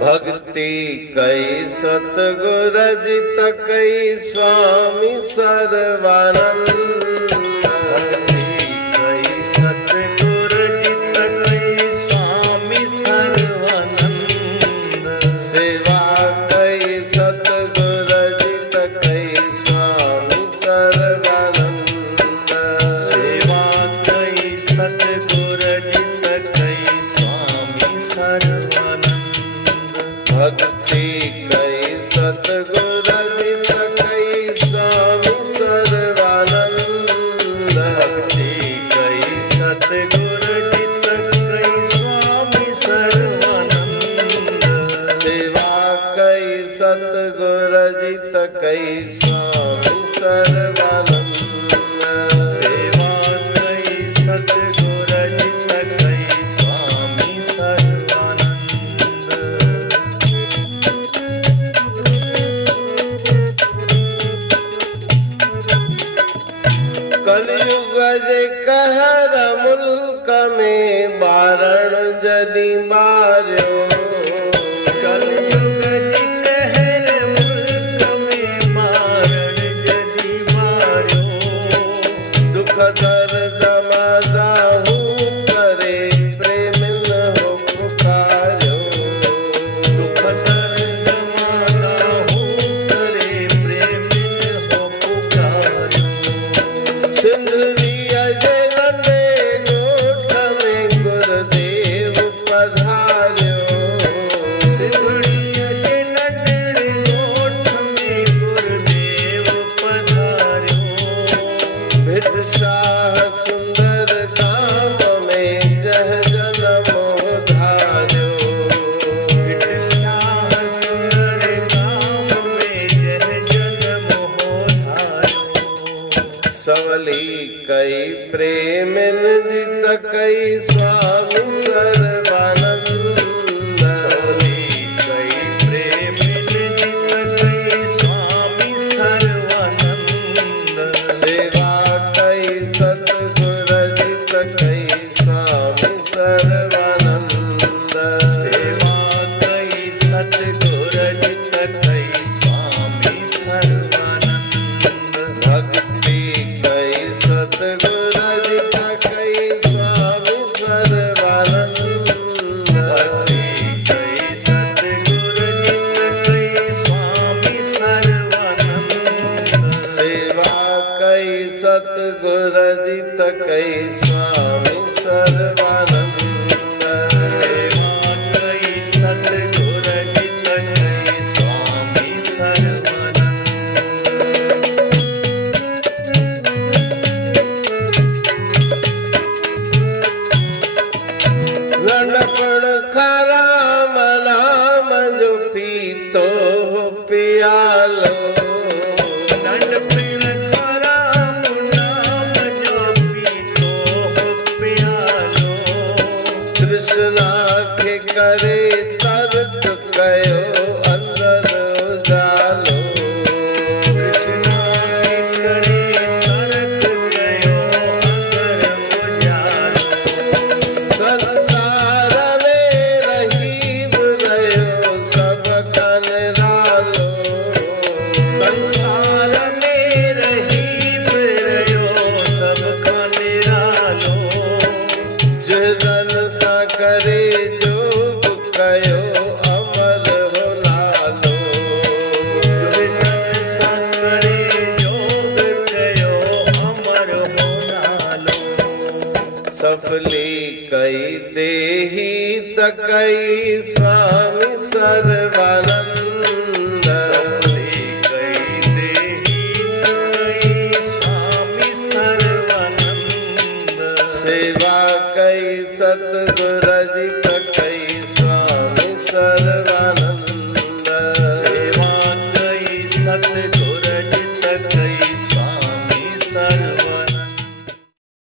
भक्ति कई सतगुर जित कई स्वामी सर्वानंद। भक्ति कई सतगुर जित कई स्वामी सर्वानंद। सेवा कई सतगुर जित कई स्वामी सर्वानंद। सेवा कई सतगुर जित कई स्वामी सर्वानंद। भक्ति कई सतगुर जित कई स्वामी सर्वानंद। भक्ति कई सतगुर जित कई स्वामी सर्वानंद। सेवा कई सतगुर जित कई स्वामी सर्वानंद। सेवा कई सतगुर जित कई स्वामी सर्वानंद। कलयुग जे कहर मुल्क में बारण जदि मार्यो। कलयुग जी कहर मुल्क में मारण जदि मार्यो। दुख दर्द मादाहू करे प्रेमिन हो पुकार्यो। दुख दर्द मादाहू करे प्रेमिन हो पुकार्यो। सिंधुरिया जे नंढे ॻोठ में गुरुदेव पधार्यो। सिंधुरिया जे नंढे ॻोठ में गुरुदेव पधार्यो। भिट शाह सुंदर धाम में जह जनम धार्यो। भिट शाह सुंदर धाम में जह जन्म हो धार्यो। सवली कई प्रेमिन जित कई स्वामी सर्वानंद। सवली कई प्रेमिन जित कई स्वामी सर्वानंद। सेवा कई सतगुर जित कई स्वामी सर्वानंद। सेवा कई सतगुर जित कई स्वामी सर्वानंद। भक्ति कई सतगुर जित कई स्वामी सर्वानंद। भक्ति कई सतगुर जित कई स्वामी सर्वानंद। सेवा कई सतगुर जित कई स्वामी सर्वानंद। सेवा कई सतगुर जित कई स्वामी सर्वानंद। रणपण खराम नाम जो पीतो पियालो। नंढपिण खराम नाम जो पीतो पियालो। कृष्णा के करे तर्क कयो अंदर उजालो। कृष्णा के करे तर्क कयो अंदर उजालो। संसार में रही रहो सब निरालो। संसार में रही रहो सब निरालो। जिदन सा करे जोग कयो अमर हो लालो। जिदन सा करे जोग कयो अमर हो लालो। सफली कई देही त कई स्वामी सर्वानंद।